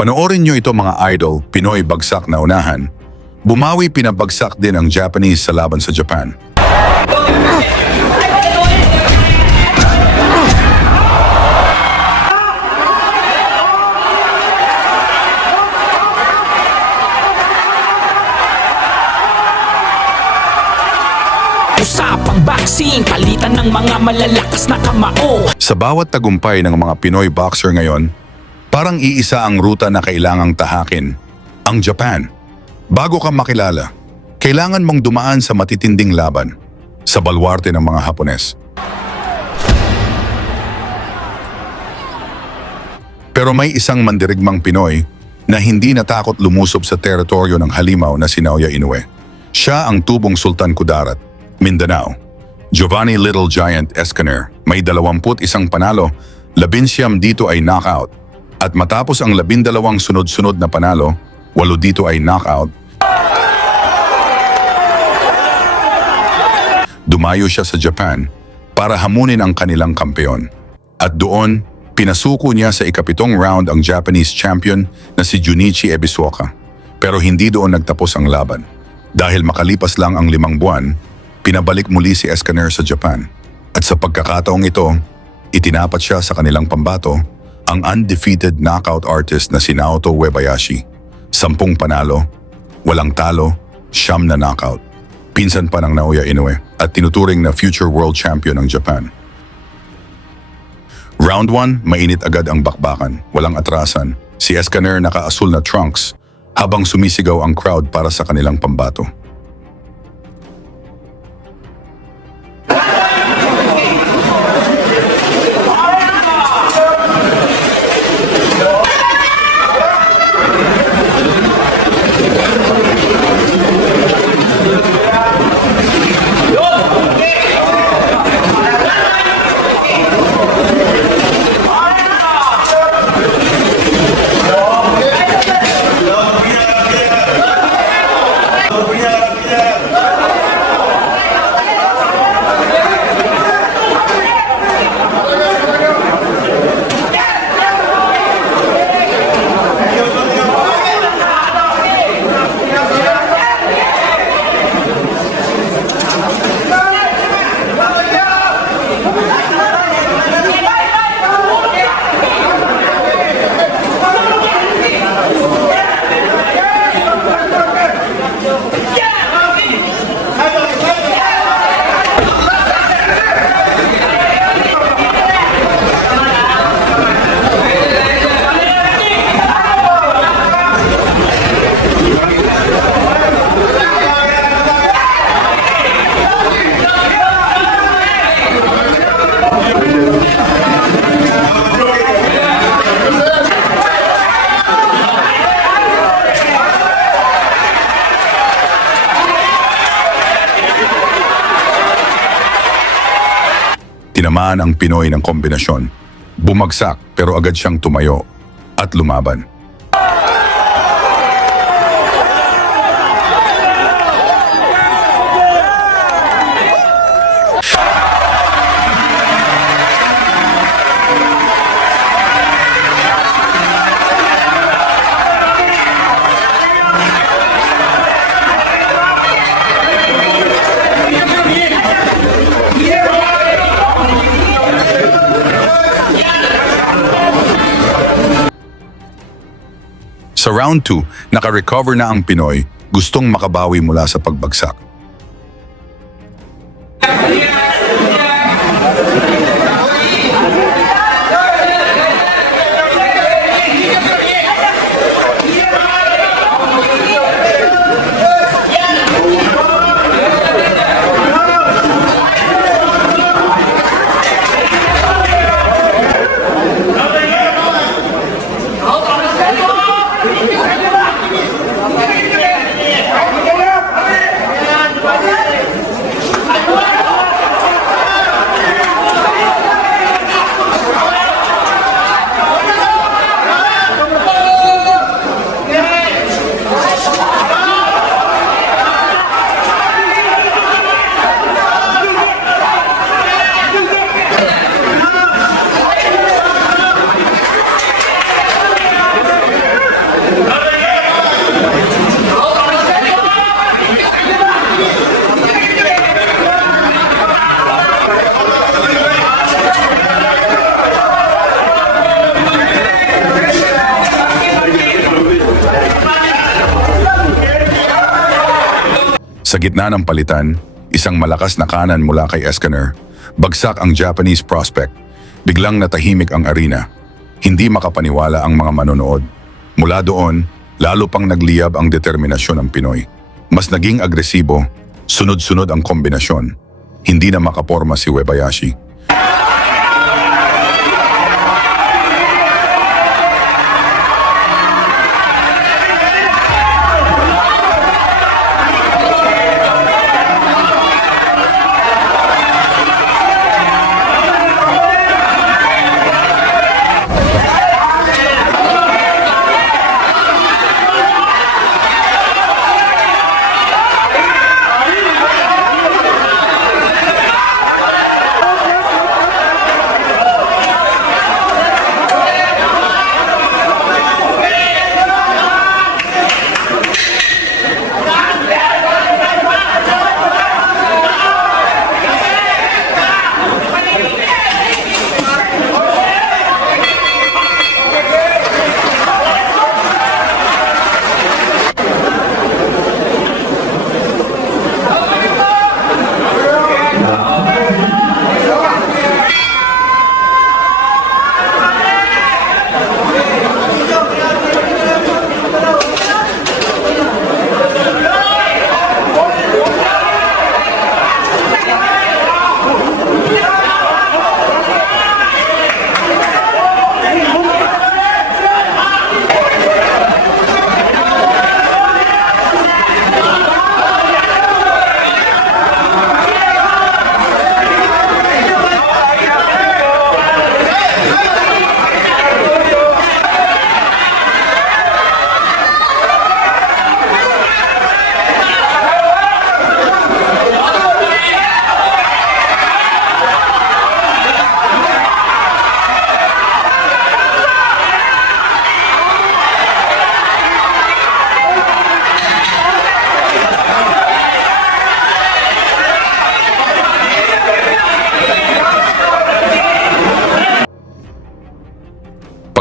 Panoorin nyo ito mga idol, Pinoy bagsak na unahan. Bumawi pinabagsak din ang Japanese sa laban sa Japan. Usapang boxing, palitan ng mga malalakas na kamao. Sa bawat tagumpay ng mga Pinoy boxer ngayon, parang iisa ang ruta na kailangang tahakin, ang Japan. Bago ka makilala, kailangan mong dumaan sa matitinding laban, sa balwarte ng mga Hapones. Pero may isang mandirigmang Pinoy na hindi natakot lumusob sa teritoryo ng halimaw na si Naoya Inoue. Siya ang tubong Sultan Kudarat, Mindanao. Giovanni Little Giant Escaner, may 21 panalo, 19 dito ay knockout. At matapos ang 12 sunod-sunod na panalo, 8 dito ay knockout. Dumayo siya sa Japan para hamunin ang kanilang kampeon. At doon, pinasuko niya sa ika-7 round ang Japanese champion na si Junichi Ebisuoka. Pero hindi doon nagtapos ang laban. Dahil makalipas lang ang 5 buwan, pinabalik muli si Escaner sa Japan. At sa pagkakataong ito, itinapat siya sa kanilang pambato ang undefeated knockout artist na si Naoto Uebayashi. 10 panalo, walang talo, 9 na knockout. Pinsan pa ng Naoya Inoue at tinuturing na future world champion ng Japan. Round 1, mainit agad ang bakbakan, walang atrasan. Si Escaner nakaasul na trunks habang sumisigaw ang crowd para sa kanilang pambato. Tinamaan ang Pinoy ng kombinasyon. Bumagsak pero agad siyang tumayo at lumaban. Sa round 2, naka-recover na ang Pinoy, gustong makabawi mula sa pagbagsak. Sa gitna ng palitan, isang malakas na kanan mula kay Escanor. Bagsak ang Japanese prospect. Biglang natahimik ang arena. Hindi makapaniwala ang mga manonood. Mula doon, lalo pang nagliyab ang determinasyon ng Pinoy. Mas naging agresibo, sunod-sunod ang kombinasyon. Hindi na makaporma si Uebayashi.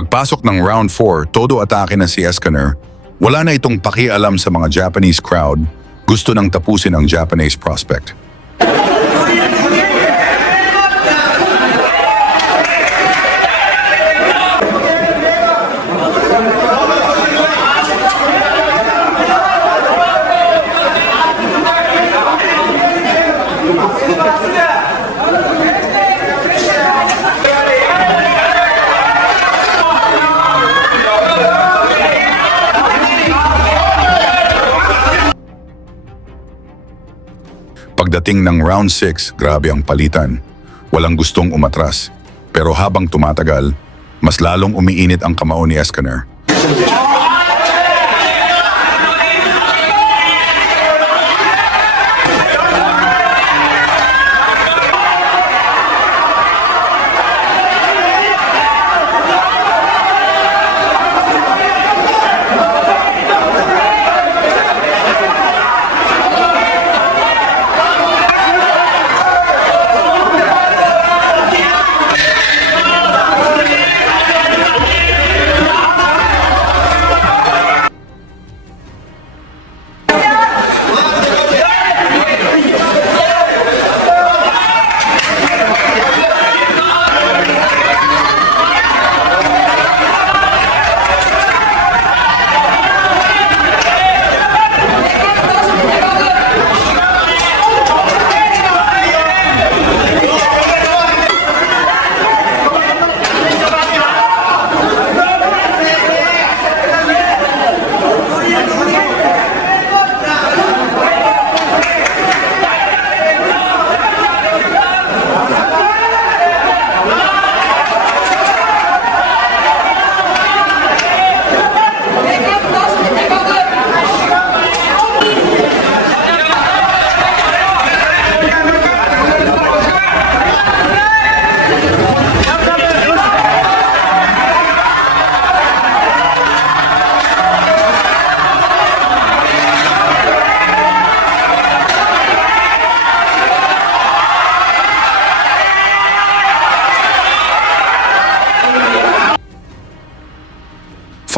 Pagpasok ng round 4, todo atake na si Escanor. Wala na itong pakialam sa mga Japanese crowd. Gusto nang tapusin ang Japanese prospect. Pagdating ng round 6, grabe ang palitan. Walang gustong umatras. Pero habang tumatagal, mas lalong umiinit ang kamao ni Escanor.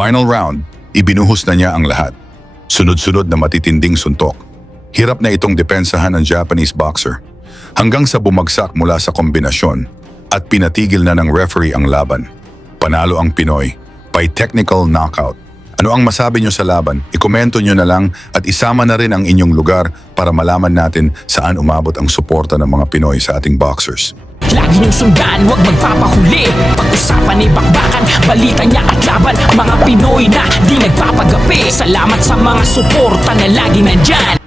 Final round, ibinuhos na niya ang lahat. Sunod-sunod na matitinding suntok. Hirap na itong depensahan ng Japanese boxer. Hanggang sa bumagsak mula sa kombinasyon at pinatigil na ng referee ang laban. Panalo ang Pinoy by technical knockout. Ano ang masabi nyo sa laban? Ikomento nyo na lang at isama na rin ang inyong lugar para malaman natin saan umabot ang suporta ng mga Pinoy sa ating boxers. Lagi niyong sundan, huwag magpapahuli. Pag-usapan ni bakbakan, balita niya at laban. Mga Pinoy na di nagpapagapi. Salamat sa mga suporta na lagi nandyan.